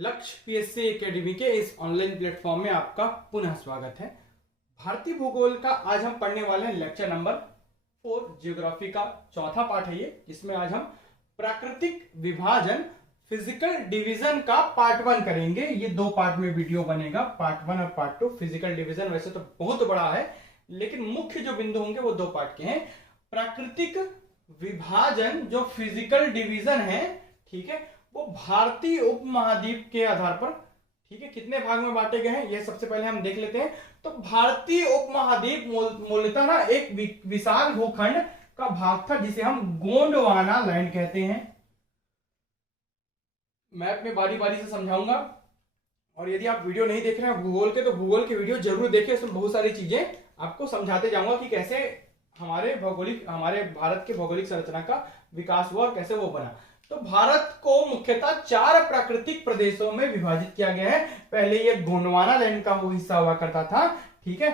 लक्ष्य PSC academy के इस ऑनलाइन प्लेटफॉर्म में आपका पुनः स्वागत है। भारतीय भूगोल का आज हम पढ़ने वाले हैं लेक्चर नंबर 4, ज्योग्राफी का चौथा पार्ट है ये, जिसमें आज हम प्राकृतिक विभाजन फिजिकल डिवीजन का पार्ट 1 करेंगे। ये 2 पार्ट में वीडियो बनेगा, पार्ट 1 और पार्ट 2। फिजिकल डिवीजन वैसे तो बहुत बड़ा है, लेकिन मुख्य जो बिंदु होंगे वो 2 पार्ट के हैं। प्राकृतिक विभाजन जो फिजिकल डिवीजन है, ठीक है, वो भारतीय उपमहाद्वीप के आधार पर, ठीक है, कितने भाग में बांटे गए हैं ये सबसे पहले हम देख लेते हैं। तो भारतीय उपमहाद्वीप मूलतः ना एक विशाल भूखंड का भाग था जिसे हम गोंडवाना लैंड कहते हैं। मैप में बारी बारी से समझाऊंगा, और यदि आप वीडियो नहीं देख रहे हैं भूगोल के, तो भूगोल के वीडियो जरूर देखें। इसमें बहुत सारी चीजें आपको समझाते जाऊंगा कि कैसे हमारे भारत के भौगोलिक संरचना का विकास हुआ और कैसे वो बना। तो भारत को मुख्यतः 4 प्राकृतिक प्रदेशों में विभाजित किया गया है। पहले ये गोंडवाना लैंड का वो हिस्सा हुआ करता था, ठीक है,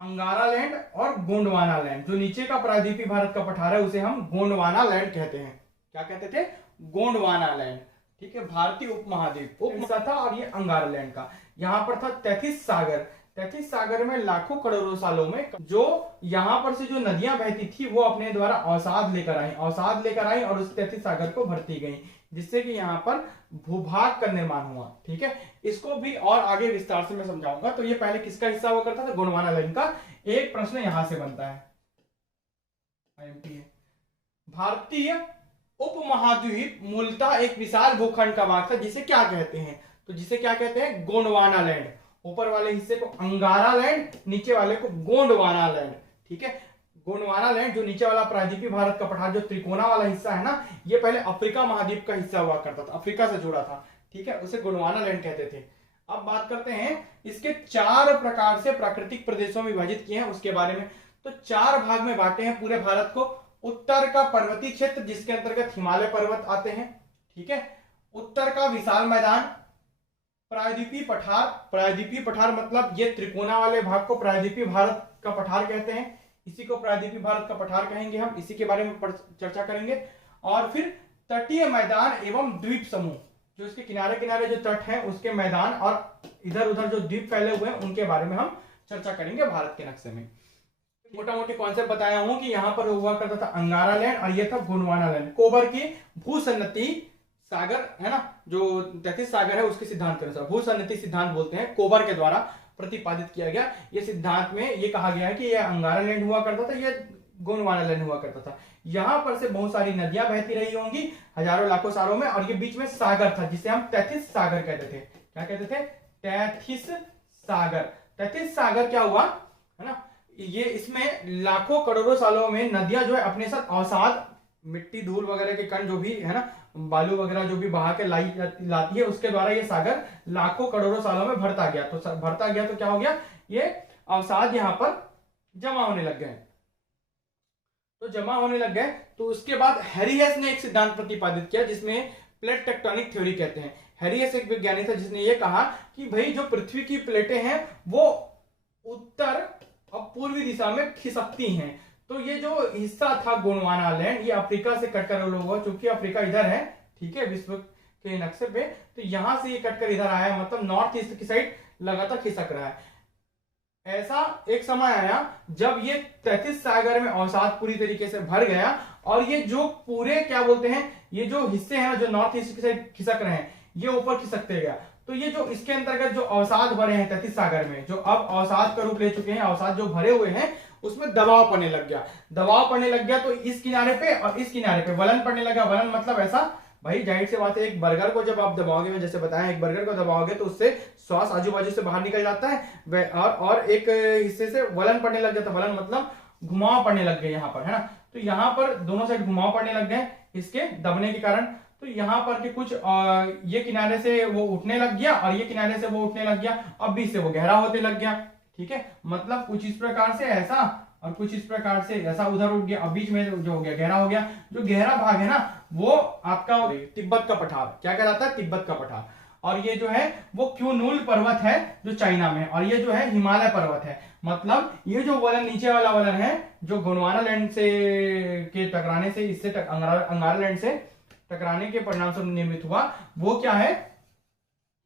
अंगारा लैंड और गोंडवाना लैंड। जो नीचे का प्रायद्वीपीय भारत का पठार है उसे हम गोंडवाना लैंड कहते हैं। क्या कहते थे? गोंडवाना लैंड, ठीक है, भारतीय उपमहाद्वीप हिस्सा था। और ये अंगारा लैंड का, यहां पर था 33 सागर। 33 सागर में लाखों करोड़ों सालों में जो यहां पर से जो नदियां बहती थी वो अपने द्वारा अवसाद लेकर आई और उस 33 सागर को भरती गई, जिससे कि यहाँ पर भूभाग का निर्माण हुआ। ठीक है, इसको भी और आगे विस्तार से मैं समझाऊंगा। तो ये पहले किसका हिस्सा हुआ करता था? गोंडवाना लैंड का। एक प्रश्न यहां से बनता है, भारतीय उपमहाद्वीप मूलतः एक विशाल भूखंड का भाग था जिसे क्या कहते हैं? तो जिसे क्या कहते हैं? गोंडवाना लैंड। ऊपर वाले हिस्से को अंगारा लैंड, नीचे वाले को गोंडवाना लैंड। ठीक है, गोंडवाना लैंड जो नीचे वाला प्रायद्वीपीय भारत का पठार जो त्रिकोणा वाला हिस्सा है ना, ये पहले अफ्रीका महाद्वीप का हिस्सा हुआ करता था, अफ्रीका से जुड़ा था। ठीक है, उसे गोंडवाना लैंड कहते थे। अब बात करते हैं इसके 4 प्रकार से प्राकृतिक प्रदेशों में विभाजित किए हैं उसके बारे में। तो 4 भाग में बांटे हैं पूरे भारत को। उत्तर का पर्वतीय क्षेत्र जिसके अंतर्गत हिमालय पर्वत आते हैं, ठीक है, उत्तर का विशाल मैदान, प्रायद्वीपीय पठार मतलब ये त्रिकोणा वाले भाग को प्रायद्वीपीय भारत का पठार कहते हैं। इसी को प्रायद्वीपीय भारत का पठार कहेंगे हम, इसी के बारे में चर्चा करेंगे। और फिर तटीय मैदान एवं द्वीप समूह, जो इसके किनारे किनारे जो तट है उसके मैदान और इधर उधर जो द्वीप फैले हुए हैं उनके बारे में हम चर्चा करेंगे भारत के नक्शे में। मोटा मोटी कॉन्सेप्ट बताया हूं कि यहाँ पर हुआ करता था अंगारा लैंड और ये था गोंडवाना लैंड। कोबर की भूसन्नति सागर है ना, जो 33 सागर है उसके सिद्धांत के अनुसार भूसन्नति सिद्धांत बोलते हैं, कोबर के द्वारा प्रतिपादित किया गया। ये सिद्धांत में ये कहा गया है कि यह अंगारा लैंड हुआ करता था, यह गोंडवाना लैंड हुआ करता था। यहां पर से बहुत सारी नदियां बहती रही होंगी हजारों लाखों सालों में, और ये बीच में सागर था जिसे हम 33 सागर कहते थे। क्या कहते थे? 33 सागर। 33 सागर क्या हुआ है ना, ये इसमें लाखों करोड़ों सालों में नदियां जो है अपने साथ अवसाद, मिट्टी, धूल वगैरह के कण जो भी है ना, बालू वगैरह जो भी बहा के लाती है, उसके द्वारा ये सागर लाखों करोड़ों सालों में भरता गया। तो क्या हो गया? ये अवसाद यहां पर जमा होने लग गए। तो उसके बाद हैरियस ने एक सिद्धांत प्रतिपादित किया जिसमें प्लेट टेक्टोनिक थ्योरी कहते हैं। हैरियस एक विज्ञानी था जिसने ये कहा कि भाई जो पृथ्वी की प्लेटें हैं वो उत्तर और पूर्वी दिशा में खिसकती हैं। तो ये जो हिस्सा था गोंडवाना लैंड, ये अफ्रीका से कटकर हुआ, चूंकि अफ्रीका इधर है, ठीक है, विश्व के नक्शे पे, तो यहां से ये कटकर इधर आया है, मतलब नॉर्थ ईस्ट की साइड लगातार खिसक रहा है। ऐसा एक समय आया जब ये 33 सागर में अवसाद पूरी तरीके से भर गया, और ये जो पूरे क्या बोलते हैं, ये जो हिस्से हैं जो नॉर्थ ईस्ट की साइड खिसक रहे हैं, ये ऊपर खिसकते गया। तो ये जो इसके अंतर्गत जो अवसाद भरे हैं 33 सागर में, जो अब अवसाद का रूप ले चुके हैं, अवसाद जो भरे हुए हैं उसमें दबाव पड़ने लग गया। तो इस किनारे पे और इस किनारे पे वलन पड़ने लगा। वलन मतलब ऐसा, भाई जाहिर सी बात है, एक बर्गर को जब आप दबाओगे, मैं जैसे बताया, एक बर्गर को दबाओगे तो उससे श्वास आजू बाजू से बाहर निकल जाता है, और एक हिस्से से वलन पड़ने लग जाता है। वलन मतलब घुमाव पड़ने लग गए यहाँ पर, है ना। तो यहाँ पर दोनों साइड घुमाव पड़ने लग गए इसके दबने के कारण। तो यहाँ पर के कुछ ये किनारे से वो उठने लग गया और ये किनारे से वो उठने लग गया, अब बीच से वो गहरा होते लग गया। ठीक है, मतलब कुछ इस प्रकार से ऐसा और कुछ इस प्रकार से ऐसा उधर उठ गया, अब बीच में जो हो गया गहरा हो गया। जो गहरा भाग है ना वो आपका तिब्बत का पठार, क्या कहलाता है? तिब्बत का पठार। और ये जो है वो क्यूनूल पर्वत है जो चाइना में, और ये जो है हिमालय पर्वत है। मतलब ये जो वलन नीचे वाला वलन है जो गोंडवाना लैंड से के टकराने से, इससे अंगारा लैंड से टकराने के परिणाम से निर्मित हुआ वो क्या है,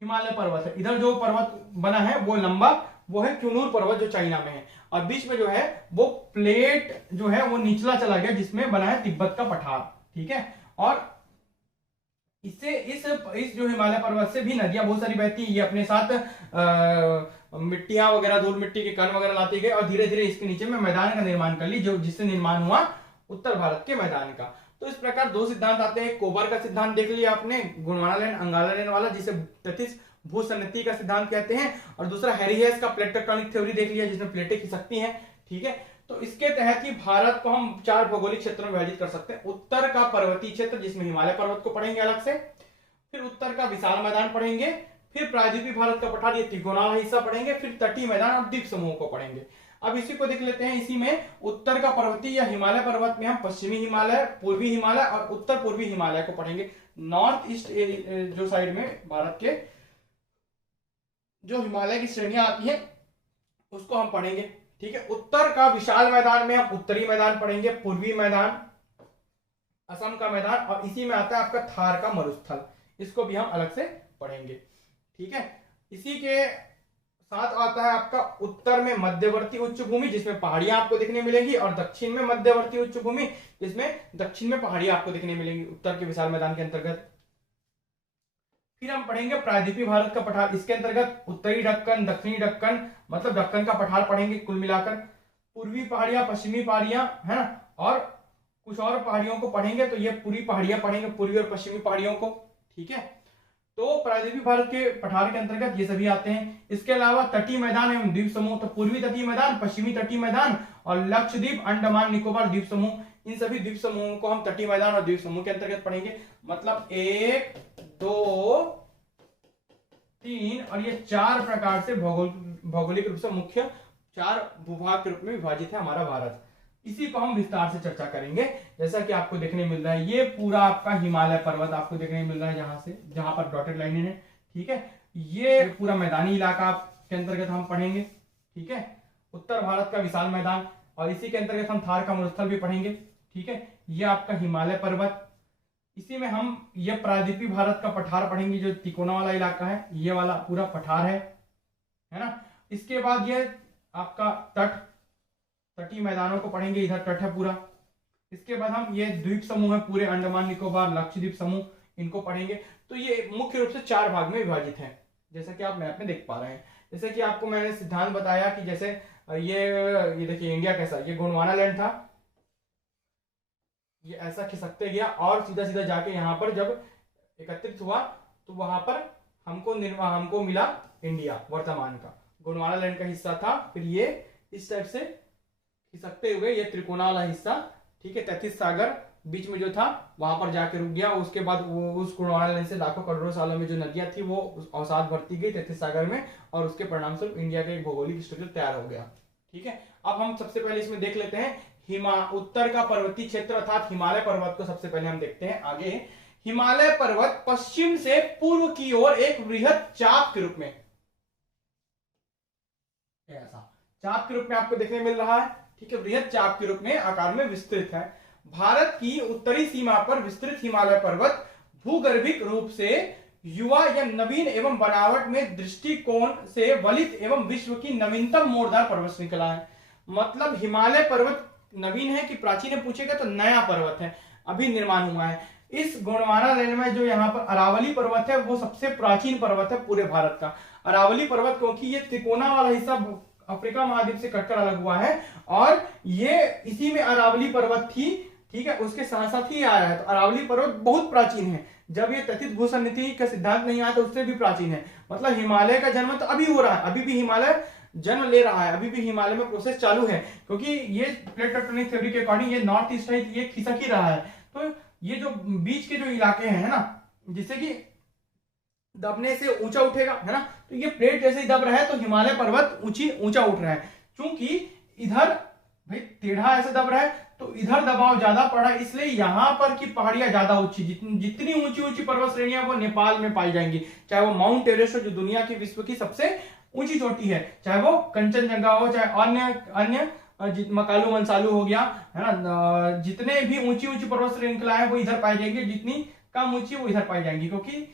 हिमालय पर्वत है। इधर जो पर्वत बना है वो लंबा, वो है क्यूनूर पर्वत जो चाइना में है, और बीच में जो है वो प्लेट जो है वो निचला चला गया जिसमें बना है तिब्बत का पठार, ठीक है। और इससे इस जो हिमालय पर्वत से भी नदियां बहुत सारी बहती है, ये अपने साथ मिट्टियां वगैरह, धूल मिट्टी के कण वगैरह लाते गए और धीरे धीरे इसके नीचे में मैदान का निर्माण कर ली, जो जिससे निर्माण हुआ उत्तर भारत के मैदान का। तो इस प्रकार दो सिद्धांत आते हैं, कोबर का सिद्धांत देख लिया आपने, गोंडवाना लैंड अंगाला लैंड वाला, जिसे तथित भूसन्नति का सिद्धांत कहते हैं, और दूसरा हैरी हेस का प्लेट टेक्टोनिक थ्योरी देख लिया जिसमें प्लेटें खिसकती हैं, ठीक है। तो इसके तहत ही भारत को हम 4 भौगोलिक क्षेत्रों में विभाजित कर सकते हैं। उत्तर का पर्वतीय क्षेत्र जिसमें हिमालय पर्वत को पढ़ेंगे अलग से, फिर उत्तर का विशाल मैदान पढ़ेंगे, फिर प्रायद्वीपीय भारत का पठार ये त्रिकोणाला हिस्सा पढ़ेंगे, फिर तटीय मैदान और द्वीप समूह को पढ़ेंगे। अब इसी को देख लेते हैं। इसी में उत्तर का पर्वतीय या हिमालय पर्वत में हम पश्चिमी हिमालय, पूर्वी हिमालय और उत्तर पूर्वी हिमालय को पढ़ेंगे। नॉर्थ ईस्ट जो साइड में भारत के जो हिमालय की श्रेणियां आती हैं उसको हम पढ़ेंगे, ठीक है। उत्तर का विशाल मैदान में हम उत्तरी मैदान पढ़ेंगे, पूर्वी मैदान, असम का मैदान, और इसी में आता है आपका थार का मरुस्थल, इसको भी हम अलग से पढ़ेंगे, ठीक है। इसी के साथ आता है आपका उत्तर में मध्यवर्ती उच्च भूमि जिसमें पहाड़ियां आपको देखने मिलेंगी, और दक्षिण में मध्यवर्ती उच्च भूमि जिसमें दक्षिण में पहाड़ियां आपको देखने मिलेंगी उत्तर के विशाल मैदान के अंतर्गत। फिर हम पढ़ेंगे प्रायद्वीपीय भारत का पठार, इसके अंतर्गत उत्तरी दक्कन, दक्षिणी दक्कन, मतलब दक्कन का पठार पढ़ेंगे कुल मिलाकर, पूर्वी पहाड़ियां, पश्चिमी पहाड़ियां, है ना, और कुछ और पहाड़ियों को पढ़ेंगे। तो ये पूरी पहाड़ियां पढ़ेंगे, पूर्वी और पश्चिमी पहाड़ियों को, ठीक है। तो प्रायद्वीपीय भारत के पठार के अंतर्गत ये सभी आते हैं। इसके अलावा तटीय मैदान एवं द्वीप समूह, तो पूर्वी तटीय मैदान, पश्चिमी तटीय मैदान और लक्षद्वीप, अंडमान निकोबार द्वीप समूह, इन सभी द्वीप समूहों को हम तटीय मैदान और द्वीप समूह के अंतर्गत पढ़ेंगे। मतलब 1, 2, 3 और ये 4 प्रकार से भौगोलिक रूप से मुख्य 4 भूभाग के रूप में विभाजित है हमारा भारत। इसी को हम विस्तार से चर्चा करेंगे। जैसा कि आपको देखने मिल रहा है ये पूरा आपका हिमालय पर्वत आपको देखने मिल रहा है, जहां पर डॉटेड लाइनें हैं, ठीक है। ये पूरा मैदानी इलाका के अंतर्गत हम पढ़ेंगे, ठीक है। उत्तर भारत का विशाल मैदान, और इसी के अंतर्गत हम थार का मरुस्थल भी पढ़ेंगे, ठीक है। ये आपका हिमालय पर्वत, इसी में हम ये प्रायद्वीपीय भारत का पठार पढ़ेंगे जो तिकोना वाला इलाका है, ये वाला पूरा पठार है ना। इसके बाद ये आपका तटीय मैदानों को पढ़ेंगे, इधर तट है पूरा। इसके बाद हम ये द्वीप समूह है पूरे, अंडमान निकोबार, लक्षद्वीप समूह, इनको पढ़ेंगे। तो ये मुख्य रूप से 4 भाग में विभाजित है, जैसा कि आप मैप में देख पा रहे हैं। जैसे कि आपको मैंने सिद्धांत बताया कि जैसे ये देखिए इंडिया कैसा, ये गोंडवाना लैंड था, ये ऐसा खिसकते गया और सीधा सीधा जाके यहाँ पर जब एकत्रित हुआ तो वहां पर हमको मिला इंडिया वर्तमान का, गोंडवाना लैंड का हिस्सा था। फिर ये इस टाइप से खिसकते हुए ये त्रिकोणाला हिस्सा, ठीक है, तैतीस सागर बीच में जो था वहां पर जाके रुक गया। उसके बाद वो उस गोंडवाना लैंड से लाखों करोड़ों सालों में जो नदियां थी वो अवसाद भरती गई तैतीस सागर में, और उसके परिणाम स्वरूप इंडिया का एक भौगोलिक स्ट्रक्चर तैयार हो गया, ठीक है। अब हम सबसे पहले इसमें देख लेते हैं उत्तर का पर्वतीय क्षेत्र अर्थात हिमालय पर्वत को सबसे पहले हम देखते हैं आगे। हिमालय पर्वत पश्चिम से पूर्व की ओर एक वृहद चाप के रूप में, ऐसा चाप के रूप में आपको देखने मिल रहा है, ठीक है, वृहद चाप के रूप में आकार में विस्तृत है। भारत की उत्तरी सीमा पर विस्तृत हिमालय पर्वत भूगर्भिक रूप से युवा या नवीन एवं बनावट में दृष्टिकोण से वलित एवं विश्व की नवीनतम मोड़दार पर्वत श्रृंखला है। मतलब हिमालय पर्वत नवीन है कि प्राचीन है पूछेगा तो नया पर्वत है, अभी निर्माण हुआ है। इस गोंडवाना लैंड में जो यहाँ पर अरावली पर्वत है वो सबसे प्राचीन पर्वत है पूरे भारत का। अरावली पर्वत क्योंकि ये त्रिकोणा वाला हिस्सा अफ्रीका महाद्वीप से कटकर अलग हुआ है, और ये इसी में अरावली पर्वत थी, ठीक है, उसके साथ साथ ही आया है। तो अरावली पर्वत बहुत प्राचीन है, जब ये तथित भूसन्नति का सिद्धांत नहीं आया तो उससे भी प्राचीन है। मतलब हिमालय का जन्म तो अभी हो रहा है, अभी भी हिमालय जन्म ले रहा है, अभी भी हिमालय में प्रोसेस चालू है, क्योंकि ये प्लेट टेक्टोनिक थ्योरी के अकॉर्डिंग ये नॉर्थ ईस्ट है, ये खिसक ही रहा है। तो ये जो बीच के जो इलाके हैं ना, जिससे कि दबने से ऊंचा उठेगा, है ना, तो ये प्लेट जैसे ही दब रहा है तो हिमालय पर्वत ऊंचा उठ रहा है। क्योंकि इधर भाई टेढ़ा ऐसे दब रहा है तो इधर दबाव ज्यादा पड़ा, इसलिए यहां पर की पहाड़ियां ज्यादा ऊंची, जितनी ऊंची ऊंची पर्वत श्रेणियां वो नेपाल में पाई जाएंगी, चाहे वो माउंट एवरेस्ट हो जो दुनिया की विश्व की सबसे ऊंची चोटी है, चाहे वो कंचनजंगा हो, चाहे अन्य मकालू मनसालू हो गया, है ना, जितने भी ऊंची ऊंची पर्वत श्रृंखला है वो इधर पाई जाएंगी, जितनी कम ऊंची वो इधर पाई जाएंगी, क्योंकि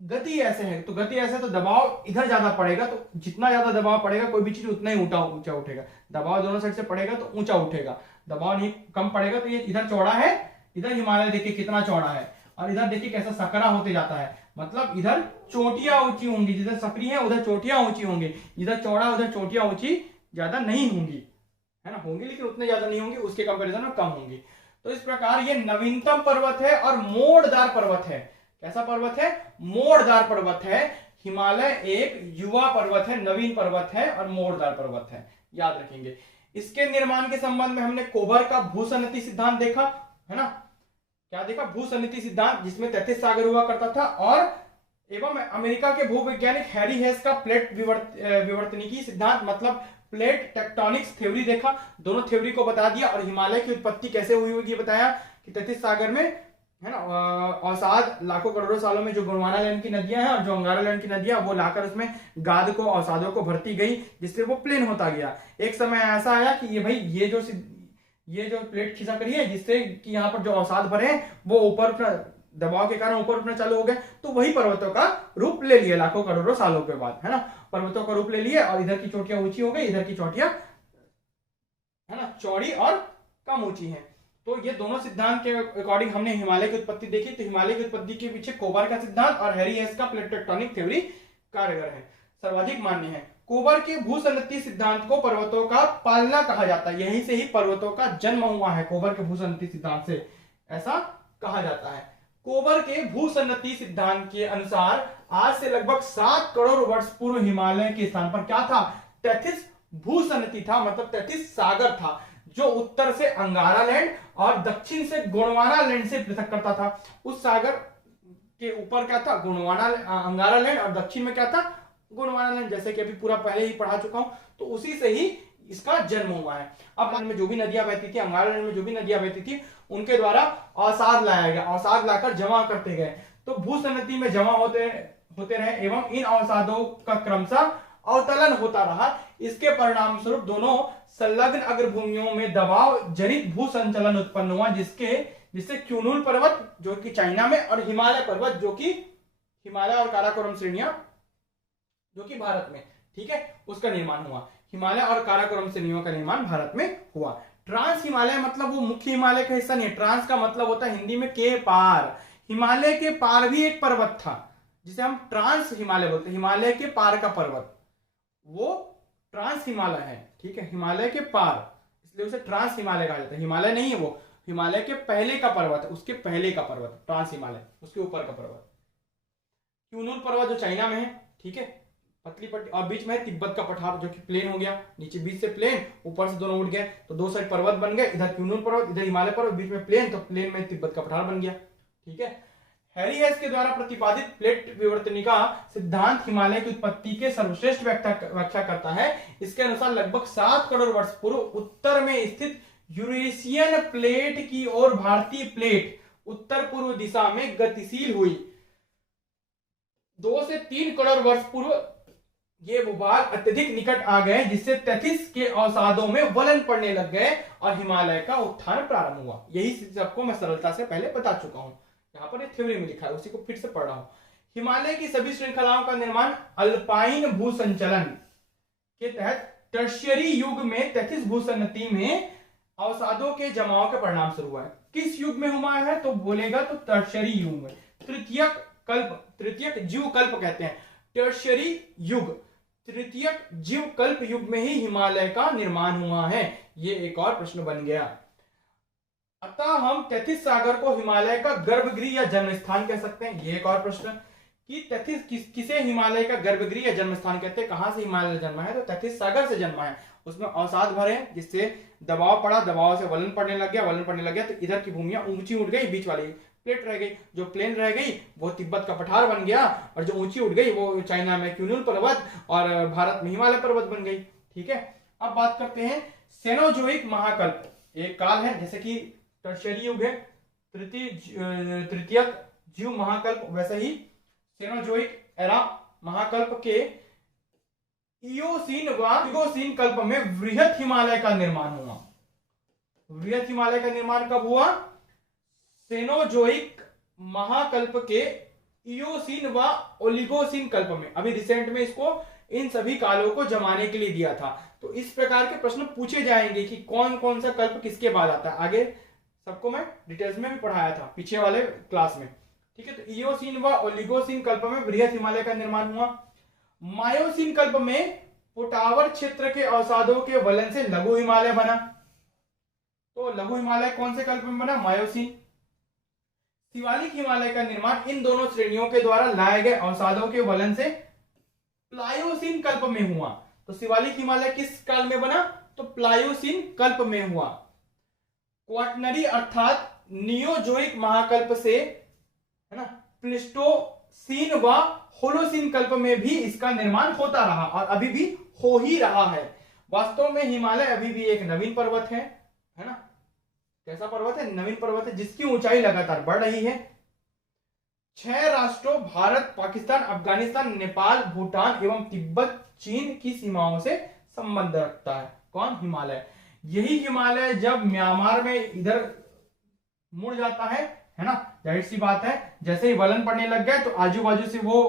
गति ऐसे है। तो गति ऐसे तो दबाव इधर ज्यादा पड़ेगा, तो जितना ज्यादा दबाव पड़ेगा कोई भी चीज उतना ही ऊंचा उठेगा। दबाव दोनों साइड से पड़ेगा तो ऊंचा उठेगा, दबाव नहीं कम पड़ेगा। तो ये इधर चौड़ा है, इधर हिमालय देखिए कितना चौड़ा है, और इधर देखिए कैसा सकरा होते जाता है। मतलब इधर चोटियां ऊंची होंगी, जिधर सकरी है उधर चोटियां ऊंची होंगी, इधर चौड़ा उधर चोटियां ऊंची ज्यादा नहीं होंगी, है ना, होंगी लेकिन उतने ज्यादा नहीं होंगी, उसके कंपैरिजन में कम होंगी। तो इस प्रकार ये नवीनतम पर्वत है और मोड़दार पर्वत है। कैसा पर्वत है? मोड़दार पर्वत है। हिमालय एक युवा पर्वत है, नवीन पर्वत है और मोड़दार पर्वत है, याद रखेंगे। इसके निर्माण के संबंध में हमने कोबर का भूसन्निधि सिद्धांत देखा, है ना। क्या देखा? भूसन्निधि सिद्धांत, जिसमें 33 सागर हुआ करता था, और एवं अमेरिका के भूवैज्ञानिक हैरी हेस का प्लेट विवर्तनिकी सिद्धांत, मतलब प्लेट टेक्टोनिक्स थ्योरी देखा। दोनों थ्योरी को बता दिया, और हिमालय की उत्पत्ति कैसे हुई होगी बताया कि 33 सागर में, है ना, अवसाद लाखों करोड़ों सालों में जो गोंडवाना लैंड की नदियां हैं और जो अंगारा लैंड की नदियां, वो लाकर उसमें गाद को, अवसादों को भरती गई, जिससे वो प्लेन होता गया। एक समय ऐसा आया कि ये भाई ये जो प्लेट खिंचा करी है, जिससे कि यहाँ पर जो अवसाद भरे हैं वो ऊपर उठना, दबाव के कारण ऊपर उठना चालू हो गया, तो वही पर्वतों का रूप ले लिया लाखों करोड़ों सालों के बाद, है ना। पर्वतों का रूप ले लिया, और इधर की चोटियां ऊंची हो गई, इधर की चोटियां, है ना, चौड़ी और कम ऊंची हैं। तो ये दोनों सिद्धांत के अकॉर्डिंग हमने हिमालय की उत्पत्ति देखी। तो हिमालय की उत्पत्ति के पीछे कोबर का सिद्धांत और हैरी हेस का प्लेट टेक्टोनिक थ्योरी कारगर है, सर्वाधिक मान्य है। कोबर के भूसन्निधि सिद्धांत को पर्वतों का पालना कहा जाता है, यहीं से ही पर्वतों का जन्म हुआ है, कोबर के भूसन्निधि सिद्धांत से, ऐसा कहा जाता है। कोबर के भूसन्निधि सिद्धांत के अनुसार आज से लगभग 7 करोड़ वर्ष पूर्व हिमालय के स्थान पर क्या था? 33 भूसन्निधि था, मतलब 33 सागर था, जो उत्तर से अंगारा लैंड और दक्षिण से गोंडवाना लैंड से पृथक करता था। उस सागर के ऊपर क्या था? अंगारा लैंड, और दक्षिण में क्या था? गोंडवाना लैंड, जैसे कि अभी पूरा पहले ही पढ़ा चुका हूं। तो उसी से ही इसका जन्म हुआ है। अब लैंड में जो भी नदियां बहती थी, अंगारा लैंड में जो भी नदियां बहती थी, उनके द्वारा अवसाद लाया गया, अवसाद लाकर जमा करते गए, तो भूसन्निधि में जमा होते रहे, एवं इन अवसादों का क्रमशः अवतलन होता रहा। इसके परिणाम स्वरूप दोनों संलग्न अग्रभूमियों में दबाव जनित भू संचलन उत्पन्न हुआ, जिससे क्यूनूल पर्वत जो कि चाइना में, और हिमालय पर्वत जो कि हिमालय और काराकोरम श्रेणियां जो कि भारत में, ठीक है, उसका निर्माण हुआ। हिमालय और काराकोरम श्रेणियों का निर्माण भारत में हुआ। ट्रांस हिमालय मतलब वो मुख्य हिमालय का हिस्सा नहीं है। ट्रांस का मतलब होता है हिंदी में के पार। हिमालय के पार भी एक पर्वत था, जिसे हम ट्रांस हिमालय बोलते हैं। हिमालय के पार का पर्वत वो ट्रांस हिमालय है, ठीक है, हिमालय के पार, इसलिए उसे ट्रांस हिमालय कहा जाता है। हिमालय नहीं है वो, हिमालय के पहले का पर्वत है, उसके पहले का पर्वत ट्रांस हिमालय, उसके ऊपर का पर्वत। क्यूनूल पर्वत जो चाइना में है, ठीक है, पतली पट्टी, और बीच में तिब्बत का पठार जो कि प्लेन हो गया, नीचे बीच से प्लेन, ऊपर से दोनों उठ गए, तो दो साइड पर्वत बन गए, इधर क्यूनूल पर्वत, इधर हिमालय पर्वत, बीच में प्लेन, तो प्लेन में तिब्बत का पठार बन गया, ठीक है। हैरी हेस के द्वारा प्रतिपादित प्लेट विवर्तनिका सिद्धांत हिमालय की उत्पत्ति के सर्वश्रेष्ठ व्याख्या करता है। इसके अनुसार लगभग 7 करोड़ वर्ष पूर्व उत्तर में स्थित यूरेशियन प्लेट की ओर भारतीय प्लेट उत्तर पूर्व दिशा में गतिशील हुई। 2 से 3 करोड़ वर्ष पूर्व ये भूभाग अत्यधिक निकट आ गए, जिससे 33 के अवसादों में वलन पड़ने लग गए और हिमालय का उत्थान प्रारंभ हुआ। यही सबको मैं सरलता से पहले बता चुका हूं, यहाँ पर थ्योरी में लिखा है, उसी को फिर से पढ़ रहा हूं। हिमालय की सभी श्रृंखलाओं का निर्माण अल्पाइन भूसंचलन के तहत टर्शियरी युग में 33 भूसन्निधि में अवसादों के जमाव के परिणाम से हुआ है। किस युग में हुआ है तो बोलेगा तो टर्शियरी युग में, तृतीयक जीव कल्प कहते हैं। टर्शियरी युग, तृतीयक जीव कल्प युग में ही हिमालय का निर्माण हुआ है। ये एक और प्रश्न बन गया। अतः हम 33 सागर को हिमालय का गर्भगृह या जन्म स्थान कह सकते हैं। ये एक और प्रश्न कि 33 किसे हिमालय का गर्भगृह या जन्म स्थान कहते हैं। कहां से हिमालय जन्मा है तो 33 सागर से जन्मा है। उसमें अवसाद भरे जिससे दबाव पड़ा, दबाव से वलन पड़ने लग गया, तो इधर की भूमियां ऊंची उठ गई, बीच वाली प्लेट रह गई, जो प्लेन रह गई वो तिब्बत का पठार बन गया, और जो ऊंची उठ गई वो चाइना में क्यूनूल पर्वत और भारत में हिमालय पर्वत बन गई, ठीक है। अब बात करते हैं सेनोजोइक महाकल्प। एक काल है जैसे कि टर्शियरी युग है, तृतीयक जीव महाकल्प, वैसे ही सेनोजोइक एरा महाकल्प के इयोसीन कल्प में वृहत हिमालय का निर्माण हुआ। वृहत हिमालय का निर्माण कब हुआ? सेनोजोइक महाकल्प के इयोसीन व ओलिगोसीन कल्प में, अभी रिसेंट में इसको इन सभी कालों को जमाने के लिए दिया था। तो इस प्रकार के प्रश्न पूछे जाएंगे कि कौन कौन सा कल्प किसके बाद आता है। आगे सबको मैं डिटेल्स में भी पढ़ाया था पीछे वाले क्लास में, ठीक है। तो इयोसीन व ओलिगोसीन कल्प में बृहत हिमालय का निर्माण हुआ। मायोसीन कल्प में पोटावर क्षेत्र के अवसादों के वलन से लघु हिमालय बना। तो लघु हिमालय कौन से कल्प में बना? मायोसीन। शिवालिक हिमालय का निर्माण इन दोनों श्रेणियों के द्वारा लाए गए अवसादों के वलन से प्लायोसीन कल्प में हुआ। तो शिवालिक हिमालय किस काल में बना? तो प्लायोसीन कल्प में हुआ। क्वाटनरी अर्थात नियोजोइक महाकल्प से, है ना, प्लिस्टोसीन व होलोसीन कल्प में भी इसका निर्माण होता रहा और अभी भी हो ही रहा है। वास्तव में हिमालय अभी भी एक नवीन पर्वत है ना। कैसा पर्वत है? नवीन पर्वत है जिसकी ऊंचाई लगातार बढ़ रही है। 6 राष्ट्रों भारत, पाकिस्तान, अफगानिस्तान, नेपाल, भूटान एवं तिब्बत, चीन की सीमाओं से संबंध रखता है। कौन? हिमालय। यही हिमालय जब म्यांमार में इधर मुड़ जाता है ना, जाहिर सी बात है जैसे ही वलन पड़ने लग गए तो आजू बाजू से वो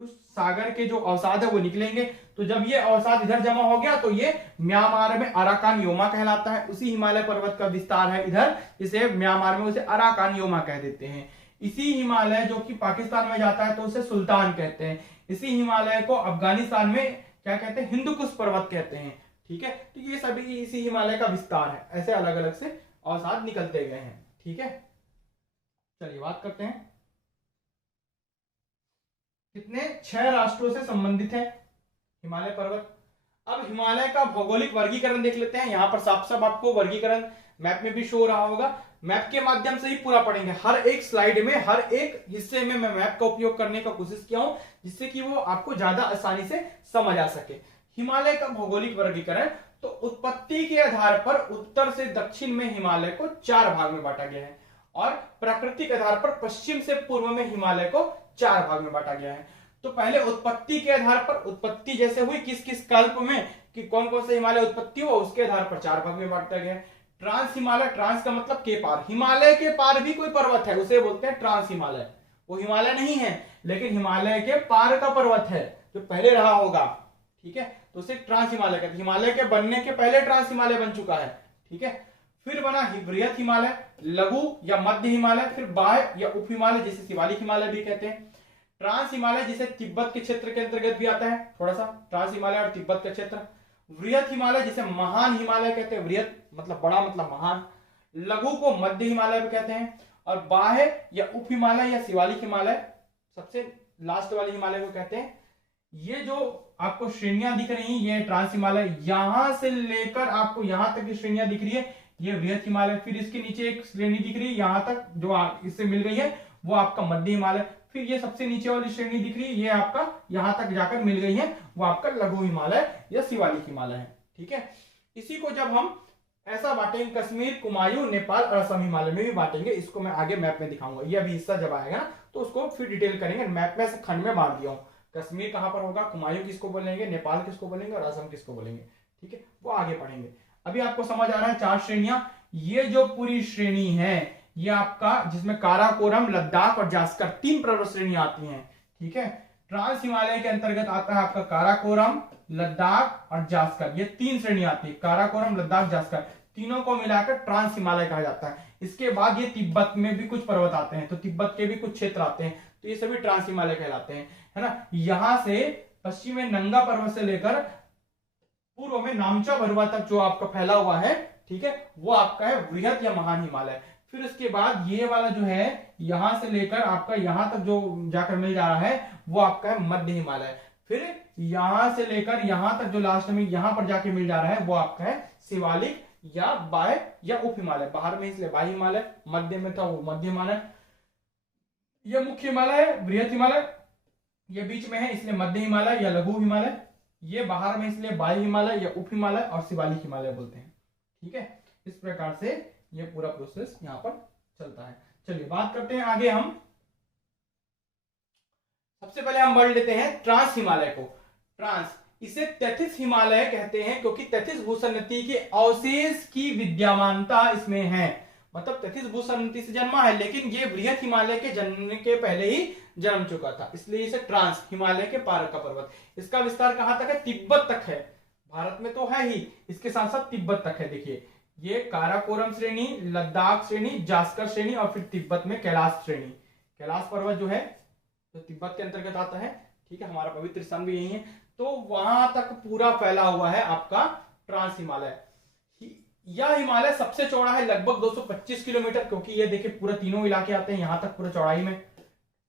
उस सागर के जो अवसाद है वो निकलेंगे। तो जब ये अवसाद इधर जमा हो गया तो ये म्यांमार में अराकान योमा कहलाता है। उसी हिमालय पर्वत का विस्तार है इधर, इसे म्यांमार में उसे अराकान योमा कह देते हैं। इसी हिमालय जो कि पाकिस्तान में जाता है तो उसे सुल्तान कहते हैं। इसी हिमालय को अफगानिस्तान में क्या कहते हैं? हिंदुकुश पर्वत कहते हैं, ठीक है। तो ये सभी इसी हिमालय का विस्तार है। ऐसे अलग अलग से अवसाद निकलते गए हैं, ठीक है। चलिए बात करते हैं कितने 6 राष्ट्रों से संबंधित है हिमालय पर्वत। अब हिमालय का भौगोलिक वर्गीकरण देख लेते हैं। यहां पर साफ साफ आपको वर्गीकरण मैप में भी शो हो रहा होगा। मैप के माध्यम से ही पूरा पढ़ेंगे। हर एक स्लाइड में, हर एक हिस्से में मैं मैप का उपयोग करने का कोशिश किया हूं जिससे कि वो आपको ज्यादा आसानी से समझ आ सके। हिमालय का भौगोलिक वर्गीकरण, तो उत्पत्ति के आधार पर उत्तर से दक्षिण में हिमालय को 4 भाग में बांटा गया है और प्राकृतिक आधार पर पश्चिम से पूर्व में हिमालय को 4 भाग में बांटा गया है। तो पहले उत्पत्ति के आधार पर, उत्पत्ति जैसे हुई किस किस कल्प में कि कौन कौन से हिमालय उत्पत्ति हुआ, उसके आधार पर 4 भाग में बांटा गया है। ट्रांस हिमालय, ट्रांस का मतलब के पार, हिमालय के पार भी कोई पर्वत है उसे बोलते हैं ट्रांस हिमालय। वो हिमालय नहीं है लेकिन हिमालय के पार का पर्वत है जो पहले रहा होगा, ठीक है। तो उसे ट्रांस हिमालय कहते हैं। हिमालय के बनने के पहले ट्रांस हिमालय बन चुका है, ठीक है। फिर बना बृहत हिमालय, लघु या मध्य हिमालय, फिर बाह्य या उप हिमालय जिसे शिवालिक हिमालय भी कहते हैं। ट्रांस हिमालय जिसे तिब्बत के क्षेत्र के अंतर्गत भी आता है, थोड़ा सा ट्रांस हिमालय और तिब्बत का क्षेत्र। वृहत हिमालय जिसे महान हिमालय कहते हैं, वृहत मतलब बड़ा मतलब महान। लघु को मध्य हिमालय भी कहते हैं। और बाह्य या उप हिमालय या शिवालिक हिमालय सबसे लास्ट वाले हिमालय को कहते हैं। ये जो आपको श्रेणियां दिख रही हैं, ये ट्रांस हिमालय, यहां से लेकर आपको यहां तक की श्रेणियां दिख रही है, ये वृहत हिमालय। फिर इसके नीचे एक श्रेणी दिख रही है यहां तक जो इससे मिल गई है वो आपका मध्य हिमालय। फिर ये सबसे नीचे वाली श्रेणी दिख रही है, ये आपका यहां तक जाकर मिल गई है, वो आपका लघु हिमालय या शिवालिक हिमालय है, ठीक है। इसी को जब हम ऐसा बांटेंगे, कश्मीर, कुमायूं, नेपाल और असम हिमालय में भी बांटेंगे। इसको मैं आगे मैप में दिखाऊंगा। ये अभी हिस्सा जब आएगा तो उसको फिर डिटेल करेंगे। मैप में से खंड में बांट दिया हूं, कश्मीर कहां पर होगा, कुमायूं किसको बोलेंगे, नेपाल किसको बोलेंगे और असम किसको बोलेंगे, ठीक है। वो आगे पढ़ेंगे। अभी आपको समझ आ रहा है 4 श्रेणियां। ये जो पूरी श्रेणी है ये आपका, जिसमें काराकोरम, लद्दाख और जास्कर 3 पर्वत श्रेणियां आती हैं, ठीक है। ट्रांस हिमालय के अंतर्गत आता है आपका काराकोरम, लद्दाख और जास्कर। ये 3 श्रेणी आती है, काराकोरम, लद्दाख, जास्कर, तीनों को मिलाकर ट्रांस हिमालय कहा जाता है। इसके बाद ये तिब्बत में भी कुछ पर्वत आते हैं, तो तिब्बत के भी कुछ क्षेत्र आते हैं, तो ये सभी ट्रांस हिमालय कहलाते हैं, है ना। यहां से पश्चिम में नंगा पर्वत से लेकर पूर्व में नामचा भरुआ तक जो आपका फैला हुआ है, ठीक है, वो आपका है वृहत या महान हिमालय। फिर उसके बाद ये वाला जो है यहां से लेकर आपका यहां तक जो जाकर मिल जा रहा है वो आपका है मध्य हिमालय। फिर यहां से लेकर यहां तक जो लास्ट में यहां पर जाके मिल जा रहा है वो आपका है शिवालिक या बाह्य या उप हिमालय। बाहर में इसलिए बाह्य हिमालय, मध्य में था वो मध्य हिमालय। ये मुख्य हिमालय है वृहत हिमालय, ये बीच में है इसलिए मध्य हिमालय या लघु हिमालय। ये बाहर में इसलिए बाह्य हिमालय या उप हिमालय और शिवालिक हिमालय बोलते हैं, ठीक है। इस प्रकार से ये पूरा प्रोसेस यहां पर चलता है। चलिए बात करते हैं आगे। हम सबसे पहले हम बढ़ लेते हैं ट्रांस हिमालय को। ट्रांस, इसे तैथिस हिमालय कहते हैं क्योंकि तैथिस भूसन्नति के अवशेष की विद्यमानता इसमें है। मतलब 33 भूसंधि से जन्मा है, लेकिन ये बृहत हिमालय के जन्मने के पहले ही जन्म चुका था, इसलिए इसे ट्रांस हिमालय के पार का पर्वत। इसका विस्तार कहां तक है? तिब्बत तक है। भारत में तो है ही, इसके साथ साथ तिब्बत तक है। देखिए ये काराकोरम श्रेणी, लद्दाख श्रेणी, जास्कर श्रेणी और फिर तिब्बत में कैलाश श्रेणी। कैलाश पर्वत जो है तो तिब्बत के अंतर्गत आता है, ठीक है, हमारा पवित्र स्थान भी यही है। तो वहां तक पूरा फैला हुआ है आपका ट्रांस हिमालय। यह हिमालय सबसे चौड़ा है, लगभग 225 किलोमीटर, क्योंकि ये देखिए पूरा तीनों इलाके आते हैं यहां तक पूरा चौड़ाई में।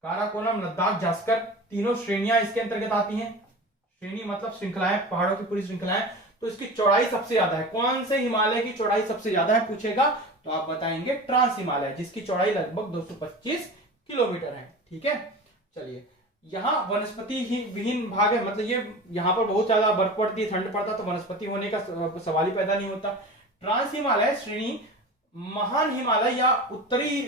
काराकोरम, लद्दाख, जास्कर तीनों श्रेणियां इसके अंतर्गत आती हैं। श्रेणी मतलब श्रृंखलाएं, पहाड़ों की पूरी श्रृंखलाएं। तो इसकी चौड़ाई सबसे ज्यादा है। कौन से हिमालय की चौड़ाई सबसे ज्यादा है पूछेगा तो आप बताएंगे ट्रांस हिमालय, जिसकी चौड़ाई लगभग 225 किलोमीटर है, ठीक है। चलिए, यहाँ वनस्पति ही विहीन भाग है, मतलब ये यहाँ पर बहुत ज्यादा बर्फ पड़ती है, ठंड पड़ता है, तो वनस्पति होने का सवाल ही पैदा नहीं होता। ट्रांस हिमालय श्रेणी महान हिमालय या उत्तरी,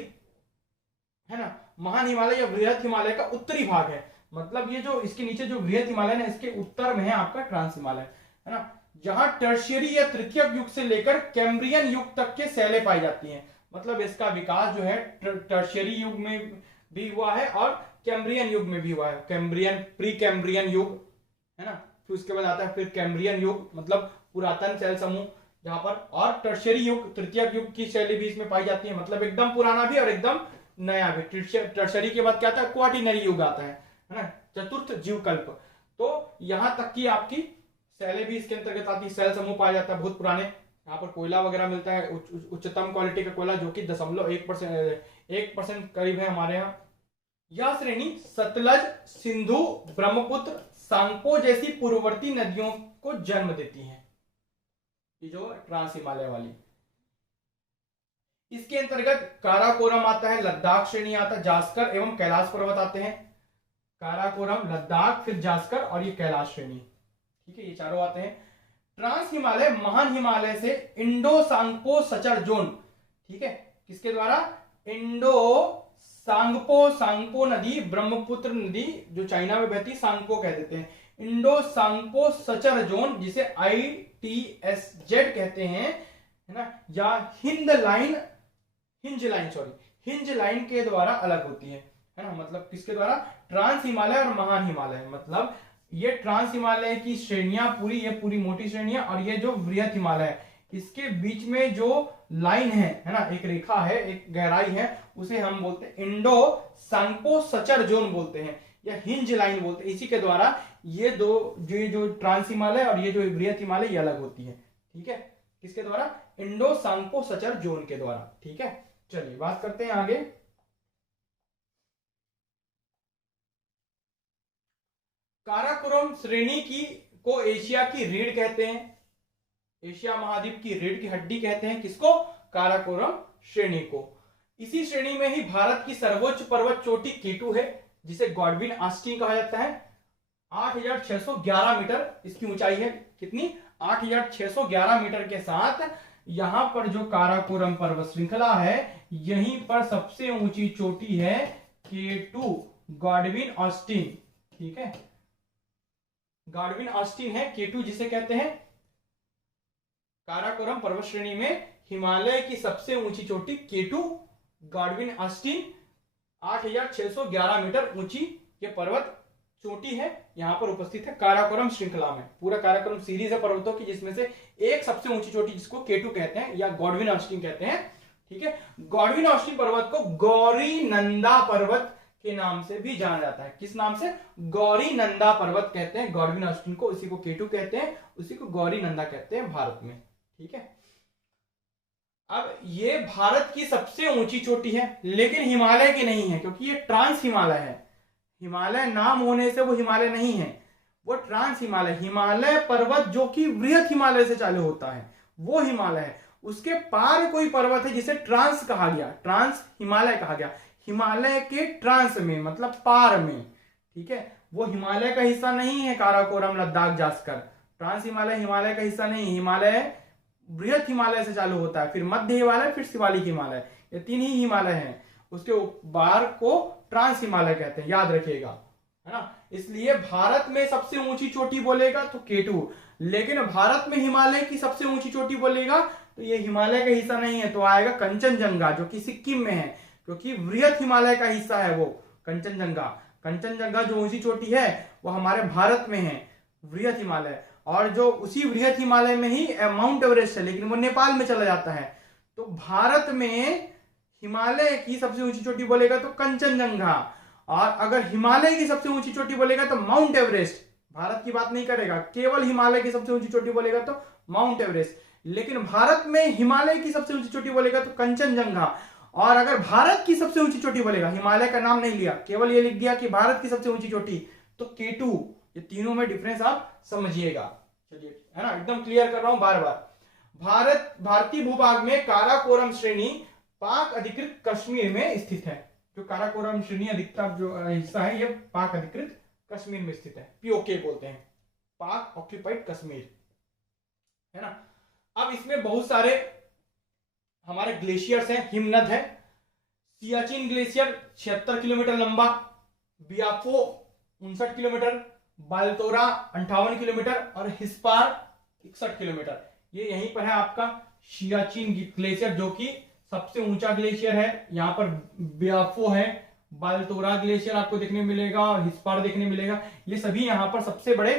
है ना, महान हिमालय या बृहत हिमालय का उत्तरी भाग है। मतलब ये जो इसके नीचे जो बृहत हिमालय है इसके उत्तर में है आपका ट्रांस हिमालय, है ना, जहां टर्शियरी या तृतीयक युग से लेकर कैम्ब्रियन युग तक के शैलें पाई जाती हैं। मतलब इसका विकास जो है टर्शियरी युग में भी हुआ है और कैम्ब्रियन युग में भी हुआ है। कैम्ब्रियन, प्री कैम्ब्रियन युग, है ना, फिर उसके बाद आता है फिर कैम्ब्रियन युग, मतलब पुरातन शैल समूह जहां पर, और टर्शियरी युग, तृतीयक युग की शैली भी इसमें पाई जाती है, मतलब एकदम पुराना भी और एकदम नया भी। टर्शियरी के बाद क्या आता है? क्वार्टिनरी युग आता है ना, चतुर्थ जीवकल्प। तो यहां तक की आपकी शैलें भी इसके अंतर्गत आती है, शैल समूह पाया जाता है बहुत पुराने। यहाँ पर कोयला वगैरह मिलता है, उच्चतम क्वालिटी का कोयला, जो कि 0.1% करीब है हमारे यहाँ। यह श्रेणी सतलज, सिंधु, ब्रह्मपुत्र, सांगपो जैसी पूर्ववर्ती नदियों को जन्म देती है, ये जो ट्रांस हिमालय वाली। इसके अंतर्गत काराकोरम आता है, लद्दाख श्रेणी आता है, जास्कर एवं कैलाश पर्वत आते हैं। काराकोरम, लद्दाख, फिर जास्कर और ये कैलाश श्रेणी, ठीक है, ये चारों आते हैं। ट्रांस हिमालय महान हिमालय से इंडो सांगपो सचर जोन, ठीक है, किसके द्वारा? इंडो सांगपो नदी, ब्रह्मपुत्र नदी जो चाइना में बहती, सांगपो कह देते हैं। इंडो सांगपो सचर जोन, जिसे ITSZ कहते हैं, है ना, या हिंज लाइन के द्वारा अलग होती है ना। मतलब किसके द्वारा? ट्रांस हिमालय और महान हिमालय। मतलब ये ट्रांस हिमालय की श्रेणियां पूरी, ये पूरी मोटी श्रेणियां, और ये जो बृहत हिमालय है इसके बीच में जो लाइन है ना, एक रेखा है, एक गहराई है, उसे हम बोलते हैं इंडो सांगपो सचर जोन बोलते हैं, या हिंज लाइन बोलते हैं। इसी के द्वारा ये दो जो ट्रांस हिमालय और ये जो बृहत हिमालय ये अलग होती है, ठीक है, किसके द्वारा? इंडो सांगपो सचर जोन के द्वारा, ठीक है। चलिए बात करते हैं आगे। काराकोरम श्रेणी को एशिया की रीढ़ कहते हैं, एशिया महाद्वीप की रीढ़ की हड्डी कहते हैं, किसको? काराकोरम श्रेणी को। इसी श्रेणी में ही भारत की सर्वोच्च पर्वत चोटी केटू है, जिसे गॉडविन ऑस्टिन कहा जाता है। 8,611 मीटर इसकी ऊंचाई है। कितनी? 8,611 मीटर के साथ यहां पर जो काराकोरम पर्वत श्रृंखला है, यहीं पर सबसे ऊंची चोटी है केटू, गॉडविन ऑस्टिन, ठीक है, गॉडविन ऑस्टिन है केटू जिसे कहते हैं। काराकोरम पर्वत श्रेणी में हिमालय की सबसे ऊंची चोटी केटू, गॉडविन ऑस्टिन, 8,611 मीटर ऊंची ये पर्वत चोटी है, यहां पर उपस्थित है काराकोरम श्रृंखला में। पूरा काराकोरम सीरीज है पर्वतों की, जिसमें से एक सबसे ऊंची चोटी जिसको केटू कहते हैं या गॉडविन ऑस्टिन कहते हैं, ठीक है। गॉडविन ऑस्टिन पर्वत को गौरी नंदा पर्वत के नाम से भी जाना जाता है। किस नाम से? गौरी नंदा पर्वत कहते हैं गॉडविन ऑस्टिन को, उसी को केटू कहते हैं, उसी को गौरी नंदा कहते हैं भारत में, ठीक है। अब ये भारत की सबसे ऊंची चोटी है, लेकिन हिमालय की नहीं है, क्योंकि ये ट्रांस हिमालय है। हिमालय नाम होने से वो हिमालय नहीं है, वो ट्रांस हिमालय, हिमालय पर्वत जो कि बृहत हिमालय से चालू होता है वो हिमालय है। उसके पार कोई पर्वत है जिसे ट्रांस कहा गया, ट्रांस हिमालय कहा गया, हिमालय के ट्रांस में मतलब पार में, ठीक है। वो हिमालय का हिस्सा नहीं है। काराकोरम, लद्दाख, जास्कर, ट्रांस हिमालय हिमालय का हिस्सा नहीं। हिमालय बृहत हिमालय से चालू होता है, फिर मध्य हिमालय, फिर शिवालिक हिमालय, ये तीन ही हिमालय हैं। उसके बार को ट्रांस हिमालय कहते हैं, याद रखिएगा, है ना। इसलिए भारत में सबसे ऊंची चोटी बोलेगा तो केटू, लेकिन भारत में हिमालय की सबसे ऊंची चोटी बोलेगा तो ये हिमालय का हिस्सा नहीं है, तो आएगा कंचनजंगा जो कि सिक्किम में है, क्योंकि वृहत हिमालय का हिस्सा है वो कंचनजंगा। कंचनजंगा जो ऊंची चोटी है वो हमारे भारत में है, वृहत हिमालय। और जो उसी वृहत हिमालय में ही माउंट एवरेस्ट है, लेकिन वो नेपाल में चला जाता है। तो भारत में हिमालय की सबसे ऊंची चोटी बोलेगा तो कंचनजंगा, और अगर हिमालय की सबसे ऊंची चोटी बोलेगा तो माउंट एवरेस्ट। भारत की बात नहीं करेगा, केवल हिमालय की सबसे ऊंची चोटी बोलेगा तो माउंट एवरेस्ट। लेकिन भारत में हिमालय की सबसे ऊंची चोटी बोलेगा तो कंचनजंगा, और अगर भारत की सबसे ऊंची चोटी बोलेगा, हिमालय का नाम नहीं लिया, केवल ये लिख दिया कि भारत की सबसे ऊंची चोटी, तो K2। ये तीनों में डिफरेंस आप समझिएगा। चलिए, है ना, एकदम क्लियर कर रहा हूं बार बार। भारतीय भूभाग में काराकोरम श्रेणी पाक अधिकृत कश्मीर में स्थित है। जो काराकोरम श्रेणी अधिकतर जो हिस्सा है ये पाक अधिकृत कश्मीर में स्थित है, POK बोलते हैं, पाक ऑक्यूपाइड कश्मीर, है ना। अब इसमें बहुत सारे हमारे ग्लेशियर्स हैं, हिमनद है। सियाचिन ग्लेशियर 76 किलोमीटर लंबा, बियाफो 59 किलोमीटर, बालतोरा 58 किलोमीटर और हिस्पार 61 किलोमीटर। ये यहीं पर है आपका सियाचिन ग्लेशियर जो कि सबसे ऊंचा ग्लेशियर है। यहाँ पर बियाफो है, बालतोरा ग्लेशियर आपको देखने मिलेगा और हिस्पार देखने मिलेगा। ये सभी यहाँ पर सबसे बड़े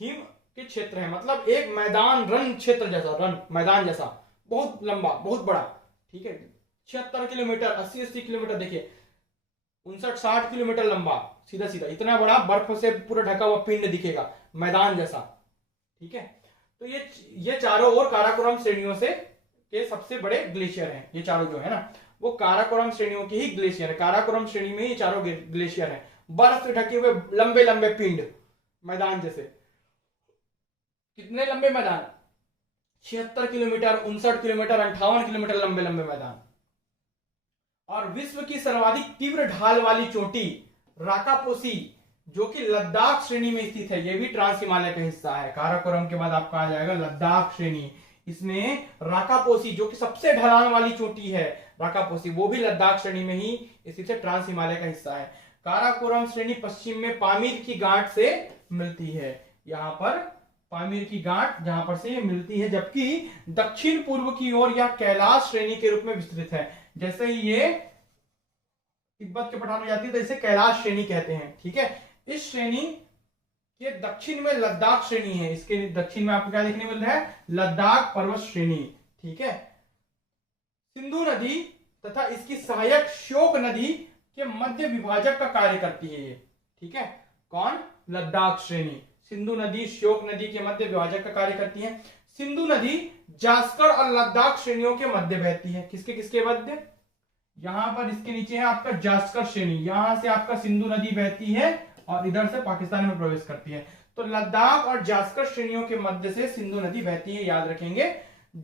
हिम के क्षेत्र है, मतलब एक मैदान रण क्षेत्र जैसा, रण मैदान जैसा, बहुत लंबा बहुत बड़ा, ठीक है। 76 किलोमीटर, 80 किलोमीटर, देखिए 59-60 किलोमीटर लंबा, सीधा सीधा इतना बड़ा बर्फ से पूरा ढका हुआ पिंड दिखेगा, मैदान जैसा, ठीक है। तो ये चारों ओर काराकोरम श्रेणियों से के सबसे बड़े ग्लेशियर हैं। ये चारों जो है ना वो काराकोरम श्रेणियों की ही ग्लेशियर है। काराकोरम श्रेणी में ही चारों ग्लेशियर है, बर्फ से ढके हुए लंबे लंबे पिंड, मैदान जैसे। कितने लंबे मैदान? 76 किलोमीटर, 59 किलोमीटर, 58 किलोमीटर लंबे लंबे मैदान। और विश्व की सर्वाधिक तीव्र ढाल वाली चोटी राकापोसी जो कि लद्दाख श्रेणी में स्थित है, यह भी ट्रांस हिमालय का हिस्सा है। काराकोरम के बाद आपका आ जाएगा लद्दाख श्रेणी। इसमें राकापोसी जो कि सबसे ढलान वाली चोटी है, राकापोसी, वो भी लद्दाख श्रेणी में ही स्थित है, ट्रांस हिमालय का हिस्सा है। काराकोरम श्रेणी पश्चिम में पामीर की गांठ से मिलती है, यहाँ पर पामीर की गांठ जहां पर से ये मिलती है, जबकि दक्षिण पूर्व की ओर यह कैलाश श्रेणी के रूप में विस्तृत है। जैसे ही ये तिब्बत के पठार में जाती है तो इसे कैलाश श्रेणी कहते हैं, ठीक है। इस श्रेणी के दक्षिण में लद्दाख श्रेणी है, इसके दक्षिण में आपको क्या देखने मिल रहा है? लद्दाख पर्वत श्रेणी, ठीक है। सिंधु नदी तथा इसकी सहायक श्योक नदी के मध्य विभाजक का कार्य करती है ये, ठीक है। कौन? लद्दाख श्रेणी सिंधु नदी श्योक नदी के मध्य विभाजक का कार्य करती है। सिंधु नदी जास्कर और लद्दाख श्रेणियों के मध्य बहती है। किसके किसके मध्य? यहां पर इसके नीचे है आपका जास्कर श्रेणी, यहां से आपका सिंधु नदी बहती है और इधर से पाकिस्तान में प्रवेश करती है। तो लद्दाख और जास्कर श्रेणियों के मध्य से सिंधु नदी बहती है, याद रखेंगे।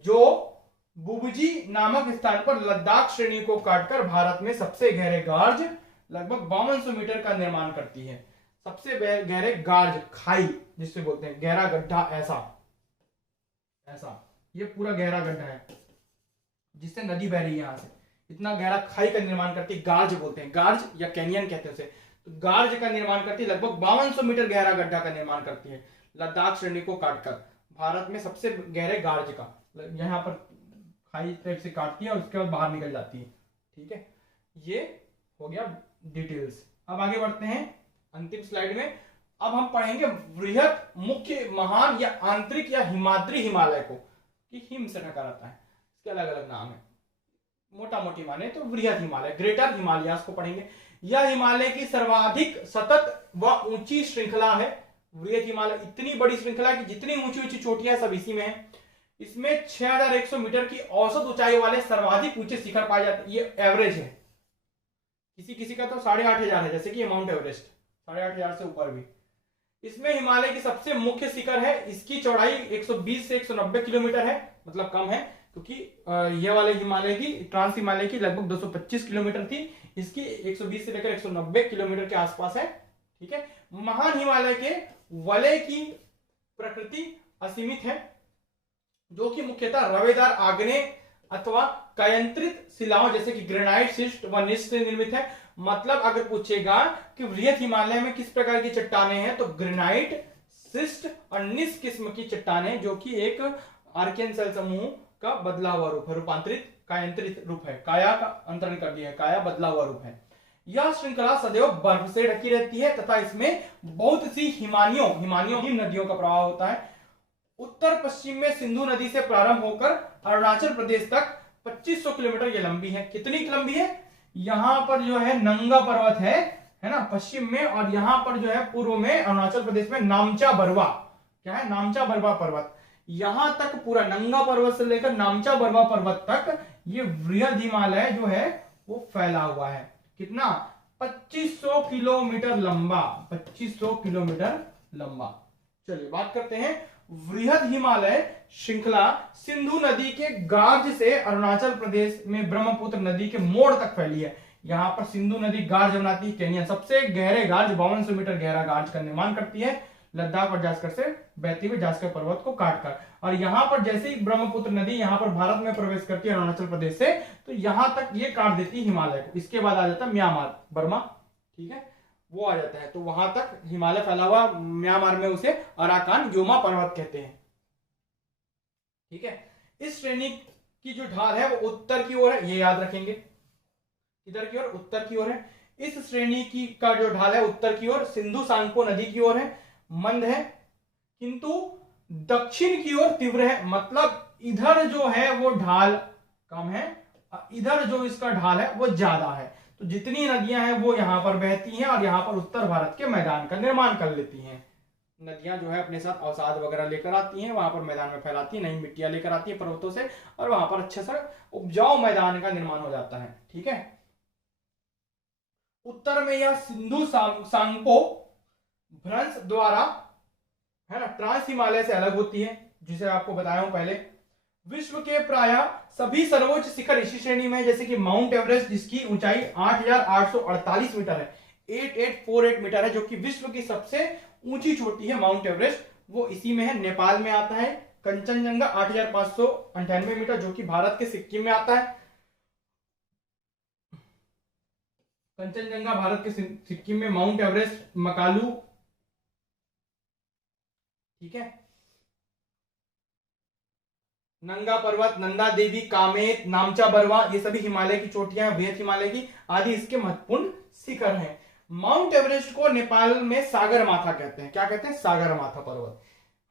जो बुबजी नामक स्थान पर लद्दाख श्रेणी को काटकर भारत में सबसे गहरे गार्ज लगभग 5200 मीटर का निर्माण करती है। सबसे गहरे गार्ज, खाई जिससे बोलते हैं, गहरा गड्ढा, ऐसा ये पूरा गहरा गड्ढा है जिससे नदी बह रही है, यहां से इतना गहरा खाई का निर्माण करती है, गार्ज बोलते हैं, गार्ज या कैनियन कहते हैं उसे। तो गार्ज का निर्माण करती है, लगभग 5200 मीटर गहरा गड्ढा का निर्माण करती है लद्दाख श्रेणी को काटकर। भारत में सबसे गहरे गार्ज का, यहाँ पर खाई टाइप से काटती है और उसके बाद बाहर निकल जाती है, ठीक है। ये हो गया डिटेल्स। अब आगे बढ़ते हैं अंतिम स्लाइड में। अब हम पढ़ेंगे वृहत, मुख्य, महान या आंतरिक या हिमाद्री हिमालय को, कि हिम से ढका रहता है, इसके अलग अलग नाम है। मोटा मोटी माने तो वृहत हिमालय, ग्रेटर हिमालयास को पढ़ेंगे। यह हिमालय की सर्वाधिक सतत व ऊंची श्रृंखला है। वृहत हिमालय इतनी बड़ी श्रृंखला कि जितनी ऊंची ऊंची चोटियां सब इसी में है। इसमें 6100 मीटर की औसत ऊंचाई वाले सर्वाधिक ऊंचे शिखर पाए जाते हैं। ये एवरेज है, किसी किसी का तो 8500 है, जैसे कि माउंट एवरेस्ट 8500 से ऊपर भी। इसमें हिमालय की सबसे मुख्य शिखर है, इसकी चौड़ाई 120 से 190 किलोमीटर है, मतलब कम है, क्योंकि ये वाले हिमालय की, ट्रांस हिमालय की लगभग 225 किलोमीटर थी, इसकी 120 से लेकर 190 किलोमीटर के आसपास है, ठीक है। महान हिमालय के वलय की प्रकृति असीमित है, जो कि मुख्यतः रवेदार आग्नेय अथवा कयंत्रित शिलाओं जैसे कि ग्रेनाइट, शिस्ट व निस्ट से निर्मित है। मतलब अगर पूछेगा कि वृहत हिमालय में किस प्रकार की चट्टानें हैं, तो ग्रेनाइट, शिस्ट और निस्ट किस्म की चट्टानें, जो कि एक आर्कियन सेल समूह का बदला हुआ रूप है, रूपांतरित कायांतरित रूप है, काया का अंतरण कर दिया है, काया बदला हुआ रूप है। यह श्रृंखला सदैव बर्फ से ढकी रहती है तथा इसमें बहुत सी हिमानियों नदियों का प्रवाह होता है। उत्तर पश्चिम में सिंधु नदी से प्रारंभ होकर अरुणाचल प्रदेश तक 2500 किलोमीटर ये लंबी है। कितनी लंबी है? यहां पर जो है नंगा पर्वत है ना पश्चिम में, और यहां पर जो है पूर्व में अरुणाचल प्रदेश में नामचा बरवा, क्या है? नामचा बरवा पर्वत। यहां तक पूरा नंगा पर्वत से लेकर नामचा बरवा पर्वत तक ये वृहद हिमालय जो है वो फैला हुआ है। कितना? 2500 किलोमीटर लंबा, 2500 किलोमीटर लंबा। चलिए बात करते हैं वृहद हिमालय श्रृंखला सिंधु नदी के गार्ज से अरुणाचल प्रदेश में ब्रह्मपुत्र नदी के मोड़ तक फैली है। यहां पर सिंधु नदी गार्ज बनाती है केन्या, सबसे गहरे गार्ज 5200 मीटर गहरा गार्ज का निर्माण करती है लद्दाख और जास्कर से बहती हुई जास्कर पर्वत को काटकर। और यहां पर जैसे ही ब्रह्मपुत्र नदी यहां पर भारत में प्रवेश करती है अरुणाचल प्रदेश से, तो यहां तक ये काट देती है हिमालय को। इसके बाद आ जाता है म्यांमार, बर्मा, ठीक है, वो आ जाता है। तो वहां तक हिमालय फैला हुआ, म्यांमार में उसे अराकान योमा पर्वत कहते हैं, ठीक है। इस श्रेणी की जो ढाल है वो उत्तर की ओर है, ये याद रखेंगे, किधर की ओर? उत्तर की ओर है। इस श्रेणी की का जो ढाल है उत्तर की ओर सिंधु सांगपो नदी की ओर है, मंद है, किंतु दक्षिण की ओर तीव्र है। मतलब इधर जो है वो ढाल कम है, इधर जो इसका ढाल है वो ज्यादा है। तो जितनी नदियां हैं वो यहां पर बहती हैं और यहां पर उत्तर भारत के मैदान का निर्माण कर लेती हैं। नदियां जो है अपने साथ अवसाद वगैरह लेकर आती हैं, वहां पर मैदान में फैलाती हैं, नई मिट्टियां लेकर आती हैं पर्वतों से, और वहां पर अच्छे से उपजाऊ मैदान का निर्माण हो जाता है, ठीक है। उत्तर में यह सिंधु सांगपो भ्रंश द्वारा, है ना, ट्रांस हिमालय से अलग होती है, जिसे आपको बताया हूं पहले। विश्व के प्रायः सभी सर्वोच्च शिखर इसी श्रेणी में है, जैसे कि माउंट एवरेस्ट जिसकी ऊंचाई 8848 मीटर है, 8848 मीटर है, जो कि विश्व की सबसे ऊंची चोटी है माउंट एवरेस्ट, वो इसी में है, नेपाल में आता है। कंचनजंगा 8598 मीटर, जो कि भारत के सिक्किम में आता है। कंचनजंगा भारत के सिक्किम में, माउंट एवरेस्ट मकालू, ठीक है। नंगा पर्वत, नंदा देवी, कामेत, नामचा बरवा, ये सभी हिमालय की चोटियां हैं, वृहद हिमालय की आदि इसके महत्वपूर्ण शिखर हैं। माउंट एवरेस्ट को नेपाल में सागर माथा कहते हैं। क्या कहते हैं? सागर माथा पर्वत।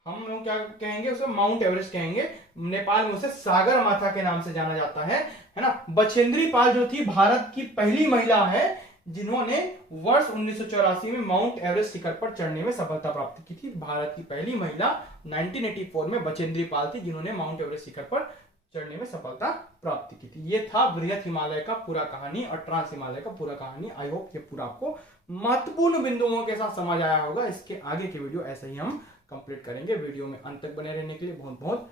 हम लोग क्या कहेंगे? उसे माउंट एवरेस्ट कहेंगे। नेपाल में उसे सागर माथा के नाम से जाना जाता है ना। बछेंद्री पाल जो थी भारत की पहली महिला है जिन्होंने वर्ष 1984 में माउंट एवरेस्ट शिखर पर चढ़ने में सफलता प्राप्त की थी। भारत की पहली महिला 1984 में बछेंद्री पाल थी जिन्होंने माउंट एवरेस्ट शिखर पर चढ़ने में सफलता प्राप्त की थी। ये था वृहद हिमालय का पूरा कहानी और ट्रांस हिमालय का पूरा कहानी। आई होप ये पूरा आपको महत्वपूर्ण बिंदुओं के साथ समझ आया होगा। इसके आगे के वीडियो ऐसे ही हम कंप्लीट करेंगे। वीडियो में अंत तक बने रहने के लिए बहुत बहुत